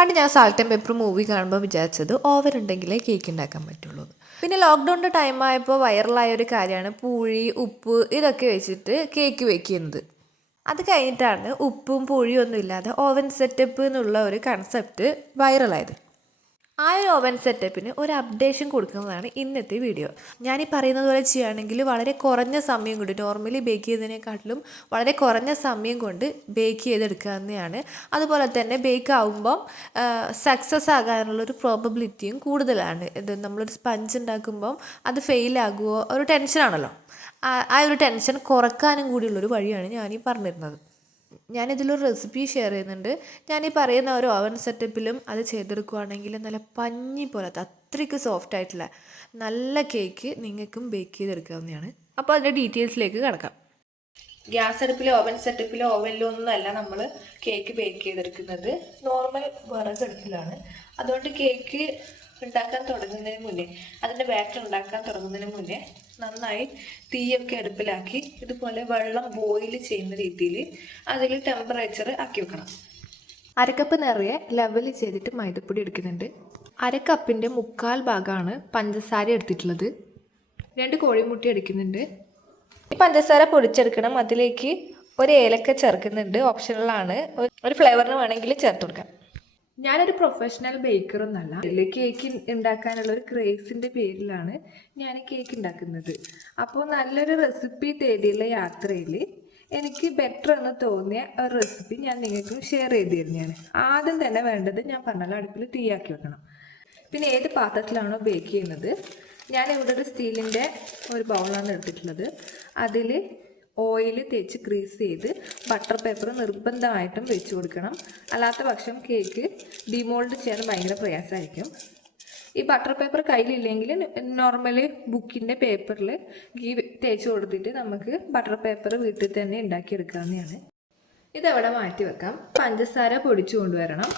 പണ്ട് ഞാൻ salt and pepper movie കാണുമ്പോൾ വിചാരിച്ചത് ഓവൻ ഉണ്ടെങ്കിലേ കേക്ക് ഉണ്ടാക്കാൻ പറ്റുള്ളൂ. പിന്നെ ലോക്ക്ഡൗണിൻ്റെ ടൈം ആയപ്പോൾ വൈറലായ ഒരു കാര്യമാണ് പൂഴി, ഉപ്പ് ഇതൊക്കെ വെച്ചിട്ട് കേക്ക് വെക്കുന്നത്. അത് കഴിഞ്ഞിട്ടാണ് ഉപ്പും പൂഴിയും ഒന്നും ഇല്ലാതെ ഓവൻ സെറ്റപ്പ് എന്നുള്ള ഒരു കൺസെപ്റ്റ് വൈറലായത്. ആ ഒരു ഓവൻ സെറ്റപ്പിന് ഒരു അപ്ഡേഷൻ കൊടുക്കുന്നതാണ് ഇന്നത്തെ വീഡിയോ. ഞാനീ പറയുന്നത് പോലെ ചെയ്യുകയാണെങ്കിൽ വളരെ കുറഞ്ഞ സമയം കൊണ്ട്, നോർമലി ബേക്ക് ചെയ്തതിനെക്കാട്ടിലും വളരെ കുറഞ്ഞ സമയം കൊണ്ട് ബേക്ക് ചെയ്തെടുക്കാവുന്നതാണ്. അതുപോലെ തന്നെ ബേക്ക് ആകുമ്പം സക്സസ് ആകാനുള്ളൊരു പ്രോബബിലിറ്റിയും കൂടുതലാണ്. ഇത് നമ്മളൊരു സ്പഞ്ച് ഉണ്ടാക്കുമ്പം അത് ഫെയിലാകുമോ ഒരു ടെൻഷനാണല്ലോ. ആ ഒരു ടെൻഷൻ കുറക്കാനും കൂടിയുള്ളൊരു വഴിയാണ് ഞാനീ പറഞ്ഞിരുന്നത്. ഞാനിതിലൊരു റെസിപ്പി ഷെയർ ചെയ്യുന്നുണ്ട്. ഞാനീ പറയുന്ന ഒരു ഓവൻ സെറ്റപ്പിലും അത് ചെയ്തെടുക്കുകയാണെങ്കിൽ നല്ല പഞ്ഞി പോലത്തെ അത്രയ്ക്ക് സോഫ്റ്റ് ആയിട്ടുള്ള നല്ല കേക്ക് നിങ്ങൾക്കും ബേക്ക് ചെയ്തെടുക്കാവുന്നതാണ്. അപ്പോൾ അതിൻ്റെ ഡീറ്റെയിൽസിലേക്ക് കിടക്കാം. ഗ്യാസ് അടുപ്പിലോ ഓവൻ സെറ്റപ്പിലോ ഓവനിലോ ഒന്നുമല്ല നമ്മൾ കേക്ക് ബേക്ക് ചെയ്തെടുക്കുന്നത്, നോർമൽ വിറകടുപ്പിലാണ്. അതുകൊണ്ട് കേക്ക് ഉണ്ടാക്കാൻ തുടങ്ങുന്നതിന് മുന്നേ, അതിൻ്റെ ബാറ്റർ ഉണ്ടാക്കാൻ തുടങ്ങുന്നതിന് മുന്നേ നന്നായി തീയൊക്കെ അടുപ്പിലാക്കി ഇതുപോലെ വെള്ളം ബോയിൽ ചെയ്യുന്ന രീതിയിൽ അതിൽ ടെമ്പറേച്ചർ ആക്കി വെക്കണം. അരക്കപ്പ് നിറയെ ലെവൽ ചെയ്തിട്ട് മൈദപ്പൊടി എടുക്കുന്നുണ്ട്. അരക്കപ്പിൻ്റെ 1/4 ഭാഗമാണ് പഞ്ചസാര എടുത്തിട്ടുള്ളത്. 2 കോഴിമുട്ട എടുക്കുന്നുണ്ട്. ഈ പഞ്ചസാര പൊടിച്ചെടുക്കണം. അതിലേക്ക് ഒരു ഏലക്ക ചേർക്കുന്നുണ്ട്, ഓപ്ഷണലാണ്. ഒരു ഫ്ലേവറിന് വേണമെങ്കിൽ ചേർത്ത് കൊടുക്കാം. ഞാനൊരു പ്രൊഫഷണൽ ബേക്കറൊന്നല്ല. കേക്ക് ഉണ്ടാക്കാനുള്ള ഒരു ക്രേസിൻ്റെ പേരിലാണ് ഞാൻ കേക്ക് ഉണ്ടാക്കുന്നത്. അപ്പോൾ നല്ലൊരു റെസിപ്പി തേടിയുള്ള യാത്രയിൽ എനിക്ക് ബെറ്റർ എന്ന് തോന്നിയ ഒരു റെസിപ്പി ഞാൻ നിങ്ങൾക്ക് ഷെയർ ചെയ്ത് തരുന്നതാണ്. ആദ്യം തന്നെ വേണ്ടത് ഞാൻ പറഞ്ഞാൽ അടുപ്പിൽ തീയാക്കി വെക്കണം. പിന്നെ ഏത് പാത്രത്തിലാണോ ബേക്ക് ചെയ്യുന്നത്, ഞാനിവിടെ ഒരു സ്റ്റീലിൻ്റെ ഒരു ബൗളാണ് എടുത്തിട്ടുള്ളത്. അതിൽ ഓയിൽ തേച്ച് ഗ്രീസ് ചെയ്ത് ബട്ടർ പേപ്പർ നിർബന്ധമായിട്ടും വെച്ച് കൊടുക്കണം. അല്ലാത്ത പക്ഷം കേക്ക് ഡിമോൾഡ് ചെയ്യാൻ ഭയങ്കര പ്രയാസമായിരിക്കും. ഈ ബട്ടർ പേപ്പർ കയ്യിലില്ലെങ്കിൽ നോർമലി ബുക്കിൻ്റെ പേപ്പറിൽ ഗീ തേച്ച് കൊടുത്തിട്ട് നമുക്ക് ബട്ടർ പേപ്പർ വീട്ടിൽ തന്നെ ഉണ്ടാക്കിയെടുക്കാവുന്നതാണ്. ഇതവിടെ മാറ്റി വെക്കാം. പഞ്ചസാര പൊടിച്ചു കൊണ്ടുവരണം.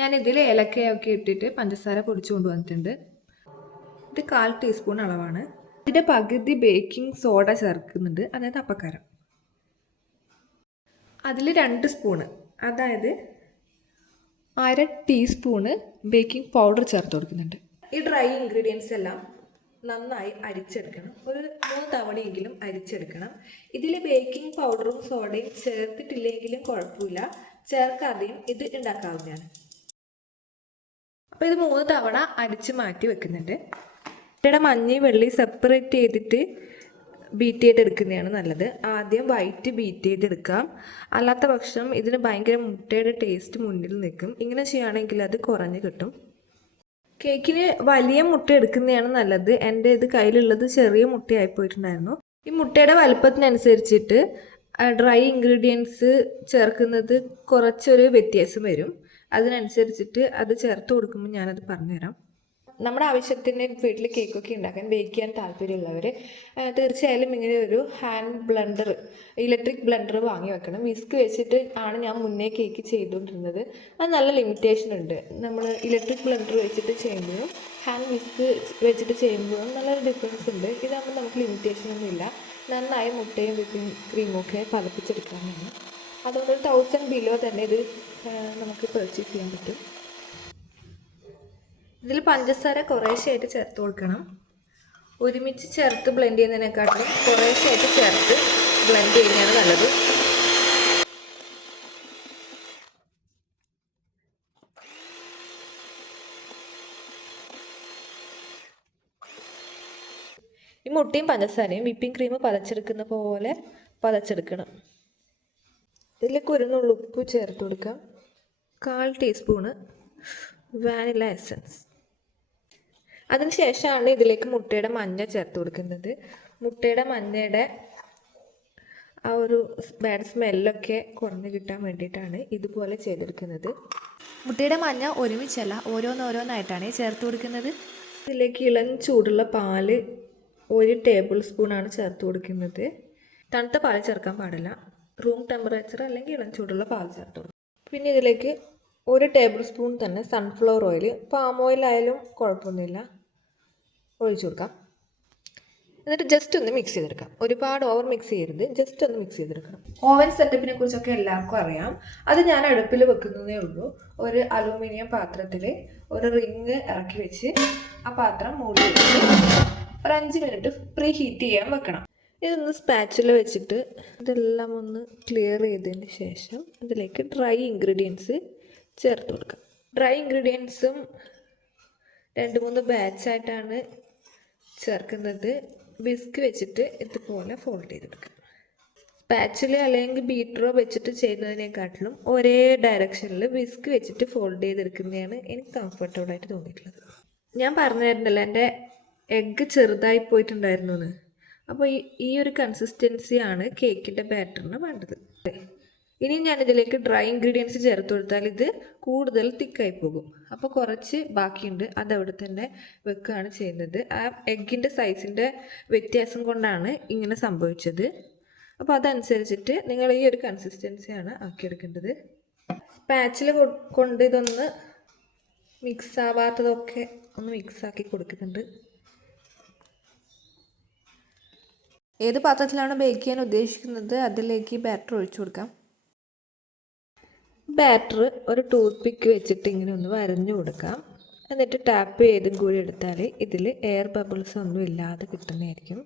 ഞാനിതിൽ ഏലക്കയൊക്കെ ഇട്ടിട്ട് പഞ്ചസാര പൊടിച്ചു കൊണ്ടുവന്നിട്ടുണ്ട്. ഇത് 1/4 ടീസ്പൂൺ അളവാണ്. ഇതിൻ്റെ പകുതി ബേക്കിംഗ് സോഡ ചേർക്കുന്നുണ്ട്, അതായത് അപ്പക്കാരം. അതിൽ 2 സ്പൂണ്, അതായത് 1/2 ടീസ്പൂണ് ബേക്കിംഗ് പൗഡർ ചേർത്ത് കൊടുക്കുന്നുണ്ട്. ഈ ഡ്രൈ ഇൻഗ്രീഡിയൻസ് എല്ലാം നന്നായി അരിച്ചെടുക്കണം. ഒരു 3 തവണയെങ്കിലും അരിച്ചെടുക്കണം. ഇതിൽ ബേക്കിംഗ് പൗഡറും സോഡയും ചേർത്തിട്ടില്ലെങ്കിലും കുഴപ്പമില്ല, ചേർക്കാതെയും ഇത് ഉണ്ടാക്കാവുന്നതാണ്. അപ്പോൾ ഇത് 3 തവണ അരിച്ച് മാറ്റി വെക്കുന്നുണ്ട്. മുട്ടയുടെ മഞ്ഞയും വെള്ളി സെപ്പറേറ്റ് ചെയ്തിട്ട് ബീറ്റ് ചെയ്തെടുക്കുന്നതാണ് നല്ലത്. ആദ്യം വൈറ്റ് ബീറ്റ് ചെയ്തെടുക്കാം. അല്ലാത്ത പക്ഷം ഇതിന് ഭയങ്കര മുട്ടയുടെ ടേസ്റ്റ് മുന്നിൽ നിൽക്കും. ഇങ്ങനെ ചെയ്യുകയാണെങ്കിൽ അത് കുറഞ്ഞ് കിട്ടും. കേക്കിന് വലിയ മുട്ട എടുക്കുന്നതാണ് നല്ലത്. എൻ്റെ ഇത് കയ്യിലുള്ളത് ചെറിയ മുട്ടയായി പോയിട്ടുണ്ടായിരുന്നു. ഈ മുട്ടയുടെ വലുപ്പത്തിനനുസരിച്ചിട്ട് ഡ്രൈ ഇൻഗ്രീഡിയൻസ് ചേർക്കുന്നത് കുറച്ചൊരു വ്യത്യാസം വരും. അതിനനുസരിച്ചിട്ട് അത് ചേർത്ത് കൊടുക്കുമ്പോൾ ഞാനത് പറഞ്ഞുതരാം. നമ്മുടെ ആവശ്യത്തിന് വീട്ടിൽ കേക്കൊക്കെ ഉണ്ടാക്കാൻ, ബേക്ക് ചെയ്യാൻ താല്പര്യമുള്ളവർ തീർച്ചയായും ഇങ്ങനെ ഒരു ഹാൻഡ് ബ്ലെൻഡർ, ഇലക്ട്രിക് ബ്ലെൻഡർ വാങ്ങി വെക്കണം. വിസ്ക് വെച്ചിട്ട് ആണ് ഞാൻ മുന്നേ കേക്ക് ചെയ്തുകൊണ്ടിരുന്നത്. അത് നല്ല ലിമിറ്റേഷൻ ഉണ്ട്. നമ്മൾ ഇലക്ട്രിക് ബ്ലെൻഡർ വെച്ചിട്ട് ചെയ്യുമ്പോഴും ഹാൻഡ് വിസ്ക് വെച്ചിട്ട് ചെയ്യുമ്പോഴും നല്ലൊരു ഡിഫറൻസ് ഉണ്ട്. ഇതാകുമ്പോൾ നമുക്ക് ലിമിറ്റേഷനൊന്നും ഇല്ല. നന്നായി മുട്ടയും വിപ്പിംഗ് ക്രീമും ഒക്കെ പതപ്പിച്ചെടുക്കാനാണ്. അതുകൊണ്ട് 1000 ബിലോ തന്നെ ഇത് നമുക്ക് പർച്ചേസ് ചെയ്യാൻ പറ്റും. ഇതിൽ പഞ്ചസാര കുറേശ്ശായിട്ട് ചേർത്ത് കൊടുക്കണം. ഒരുമിച്ച് ചേർത്ത് ബ്ലെൻഡ് ചെയ്യുന്നതിനെക്കാട്ടിലും കുറേശ്ശായിട്ട് ചേർത്ത് ബ്ലെൻഡ് ചെയ്യുന്നതാണ് നല്ലത്. ഈ മുട്ടയും പഞ്ചസാരയും വിപ്പിംഗ് ക്രീം പതച്ചെടുക്കുന്ന പോലെ പതച്ചെടുക്കണം. ഇതിലേക്ക് ഒരു നുള്ളു ഉപ്പ് ചേർത്ത് കൊടുക്കാം. 1/4 ടീസ്പൂണ് വാനില എസൻസ്. അതിനുശേഷമാണ് ഇതിലേക്ക് മുട്ടയുടെ മഞ്ഞ ചേർത്ത് കൊടുക്കുന്നത്. മുട്ടയുടെ മഞ്ഞയുടെ ആ ഒരു ബാഡ് സ്മെല്ലൊക്കെ കുറഞ്ഞ് കിട്ടാൻ വേണ്ടിയിട്ടാണ് ഇതുപോലെ ചെയ്തെടുക്കുന്നത്. മുട്ടയുടെ മഞ്ഞ ഒരുമിച്ചല്ല, ഓരോന്നോരോന്നായിട്ടാണ് ചേർത്ത് കൊടുക്കുന്നത്. ഇതിലേക്ക് ഇളം ചൂടുള്ള പാല് 1 ടേബിൾ സ്പൂണാണ് ചേർത്ത് കൊടുക്കുന്നത്. തണുത്ത പാൽ ചേർക്കാൻ പാടില്ല. റൂം ടെമ്പറേച്ചർ അല്ലെങ്കിൽ ഇളം ചൂടുള്ള പാൽ ചേർത്ത് കൊടുക്കും. പിന്നെ ഇതിലേക്ക് 1 ടേബിൾ സ്പൂൺ തന്നെ സൺഫ്ലവർ ഓയിൽ, പാം ഓയിൽ ആയാലും കുഴപ്പമൊന്നുമില്ല, ഒഴിച്ചു കൊടുക്കാം. എന്നിട്ട് ജസ്റ്റ് ഒന്ന് മിക്സ് ചെയ്തെടുക്കാം. ഒരുപാട് ഓവർ മിക്സ് ചെയ്യരുത്, ജസ്റ്റ് ഒന്ന് മിക്സ് ചെയ്തെടുക്കണം. ഓവൻ സെറ്റപ്പിനെ കുറിച്ചൊക്കെ എല്ലാവർക്കും അറിയാം. അത് ഞാൻ അടുപ്പിൽ വെക്കുന്നതേ ഉള്ളൂ. ഒരു അലൂമിനിയം പാത്രത്തിൽ ഒരു റിങ് ഇറക്കി വെച്ച് ആ പാത്രം മൂടി വെച്ച് ഒരു 5 മിനിറ്റ് പ്രീ ഹീറ്റ് ചെയ്യാൻ വെക്കണം. ഇതൊന്ന് സ്പാച്ചിൽ വെച്ചിട്ട് ഇതെല്ലാം ഒന്ന് ക്ലിയർ ചെയ്തതിന് ശേഷം ഇതിലേക്ക് ഡ്രൈ ഇൻഗ്രീഡിയൻസ് ചേർത്ത് കൊടുക്കാം. ഡ്രൈ ഇൻഗ്രീഡിയൻസും 2-3 ബാച്ചായിട്ടാണ് ചേർക്കുന്നത്. വിസ്ക് വെച്ചിട്ട് ഇതുപോലെ ഫോൾഡ് ചെയ്തെടുക്കാം. സ്പാച്ചിൽ അല്ലെങ്കിൽ ബീറ്ററോ വെച്ചിട്ട് ചെയ്യുന്നതിനെക്കാട്ടിലും ഒരേ ഡയറക്ഷനിൽ വിസ്ക് വെച്ചിട്ട് ഫോൾഡ് ചെയ്തെടുക്കുന്നതാണ് എനിക്ക് കംഫർട്ടബിളായിട്ട് തോന്നിയിട്ടുള്ളത്. ഞാൻ പറഞ്ഞിരുന്നല്ലോ എൻ്റെ എഗ്ഗ് ചെറുതായി പോയിട്ടുണ്ടായിരുന്നു എന്ന്. അപ്പോൾ ഈ ഒരു കൺസിസ്റ്റൻസിയാണ് കേക്കിൻ്റെ ബാറ്ററിന് വേണ്ടത്. ഇനി ഞാനിതിലേക്ക് ഡ്രൈ ഇൻഗ്രീഡിയൻസ് ചേർത്ത് കൊടുത്താൽ ഇത് കൂടുതൽ തിക്കായി പോകും. അപ്പോൾ കുറച്ച് ബാക്കിയുണ്ട്, അതവിടെ തന്നെ വെക്കുകയാണ് ചെയ്യുന്നത്. ആ എഗ്ഗിൻ്റെ സൈസിൻ്റെ വ്യത്യാസം കൊണ്ടാണ് ഇങ്ങനെ സംഭവിച്ചത്. അപ്പോൾ അതനുസരിച്ചിട്ട് നിങ്ങൾ ഈ ഒരു കൺസിസ്റ്റൻസിയാണ് ആക്കിയെടുക്കേണ്ടത്. സ്പാച്ചിൽ കൊണ്ട് ഇതൊന്ന് മിക്സ് ആവാത്തതൊക്കെ ഒന്ന് മിക്സാക്കി കൊടുക്കുന്നുണ്ട്. ഏത് പാത്രത്തിലാണ് ബേക്ക് ചെയ്യാൻ ഉദ്ദേശിക്കുന്നത് അതിലേക്ക് ബാറ്റർ ഒഴിച്ചു കൊടുക്കാം. ബാറ്റർ ഒരു ടൂത്ത് പിക്ക് വെച്ചിട്ട് ഇങ്ങനെ ഒന്ന് വരഞ്ഞു കൊടുക്കാം. എന്നിട്ട് ടാപ്പ് ചെയ്തും കൂടി എടുത്താൽ ഇതിൽ എയർ ബബിൾസ് ഒന്നും ഇല്ലാതെ കിട്ടുന്നതായിരിക്കും.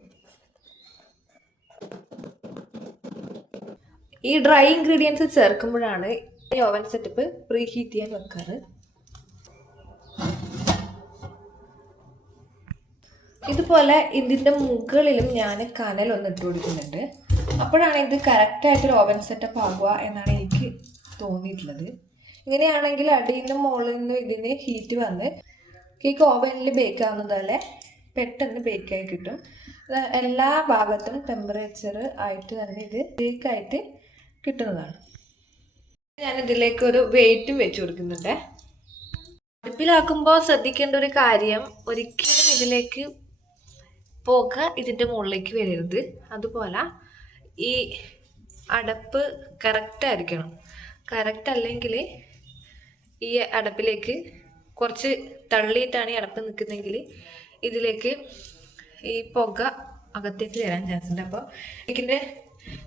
ഈ ഡ്രൈ ഇൻഗ്രീഡിയൻസ് ചേർക്കുമ്പോഴാണ് ഈ ഓവൻ സെറ്റപ്പ് പ്രീ ഹീറ്റ് ചെയ്യാൻ വെക്കാറ്. ഇതുപോലെ ഇതിൻ്റെ മുകളിലും ഞാൻ കനലൊന്ന് ഇട്ട് കൊടുക്കുന്നുണ്ട്. അപ്പോഴാണ് ഇത് കറക്റ്റായിട്ടൊരു ഓവൻ സെറ്റപ്പ് ആകുക എന്നാണ് എനിക്ക് തോന്നിയിട്ടുള്ളത്. ഇങ്ങനെയാണെങ്കിൽ അടിയിൽ നിന്നും മുകളിൽ നിന്നും ഇതിന് ഹീറ്റ് വന്ന് കേക്ക് ഓവനിൽ ബേക്ക് ആവുന്നതല്ലേ പെട്ടെന്ന് ബേക്കായി കിട്ടും. എല്ലാ ഭാഗത്തും ടെമ്പറേച്ചർ ആയിട്ട് തന്നെ ഇത് ബേക്കായിട്ട് കിട്ടുന്നതാണ്. ഞാനിതിലേക്ക് ഒരു വെയിറ്റും വെച്ച് കൊടുക്കുന്നുണ്ട്. അടുപ്പിലാക്കുമ്പോൾ ശ്രദ്ധിക്കേണ്ട ഒരു കാര്യം, ഒരിക്കലും ഇതിലേക്ക് പുക ഇതിൻ്റെ മുകളിലേക്ക് വരരുത്. അതുപോലെ ഈ അടപ്പ് കറക്റ്റായിരിക്കണം. കറക്റ്റ് അല്ലെങ്കിൽ ഈ അടപ്പിലേക്ക് കുറച്ച് തള്ളിയിട്ടാണ് ഈ അടപ്പ് നിൽക്കുന്നതെങ്കിൽ ഇതിലേക്ക് ഈ പുക അകത്തേക്ക് വരാൻ ചാൻസ് ഉണ്ട്. അപ്പോൾ ഇതിൻ്റെ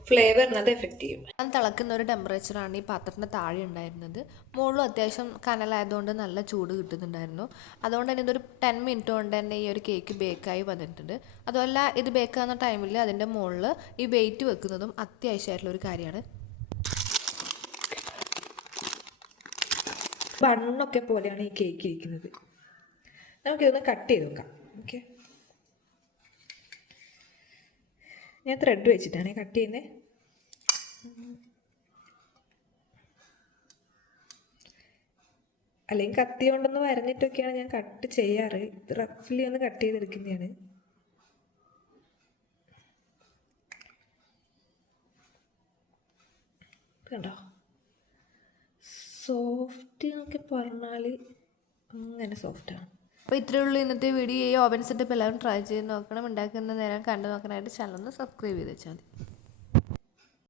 ഫ്ലേവറിനത് എഫക്റ്റ് ചെയ്യും. ഞാൻ തിളക്കുന്ന ഒരു ടെമ്പറേച്ചറാണ് ഈ പാത്രത്തിൻ്റെ താഴെ ഉണ്ടായിരുന്നത്. മുകളിലും അത്യാവശ്യം കനലായതുകൊണ്ട് നല്ല ചൂട് കിട്ടുന്നുണ്ടായിരുന്നു. അതുകൊണ്ട് തന്നെ ഇതൊരു 10 മിനിറ്റ് കൊണ്ട് തന്നെ ഈ ഒരു കേക്ക് ബേക്കായി വന്നിട്ടുണ്ട്. അതുമല്ല ഇത് ബേക്കാവുന്ന ടൈമിൽ അതിൻ്റെ മുകളിൽ ഈ വെയിറ്റ് വെക്കുന്നതും അത്യാവശ്യമായിട്ടുള്ളൊരു കാര്യമാണ്. ബണ്ണൊക്കെ പോലെയാണ് ഈ കേക്ക് ഇരിക്കുന്നത്. നമുക്കിതൊന്ന് കട്ട് ചെയ്ത് നോക്കാം. ഓക്കെ, ഞാൻ ത്രെഡ് വെച്ചിട്ടാണ് കട്ട് ചെയ്യുന്നത്. അല്ലെങ്കിൽ കത്തി കൊണ്ടൊന്ന് വരഞ്ഞിട്ടൊക്കെയാണ് ഞാൻ കട്ട് ചെയ്യാറ്. റഫ്ലി ഒന്ന് കട്ട് ചെയ്തെടുക്കുന്നതാണ്. കണ്ടോ, സോഫ്റ്റ് എന്നൊക്കെ പറഞ്ഞാൽ അങ്ങനെ സോഫ്റ്റാണ്. അപ്പോൾ ഇത്രയേ ഉള്ളൂ ഇന്നത്തെ വീഡിയോ. ഈ ഓവൻ സെറ്റപ്പ് എല്ലാവരും ട്രൈ ചെയ്ത് നോക്കണം. ഉണ്ടാക്കുന്ന നേരം കണ്ടു നോക്കാനായിട്ട് ചാനൽ ഒന്ന് സബ്സ്ക്രൈബ് ചെയ്ത് വെച്ചാൽ മതി.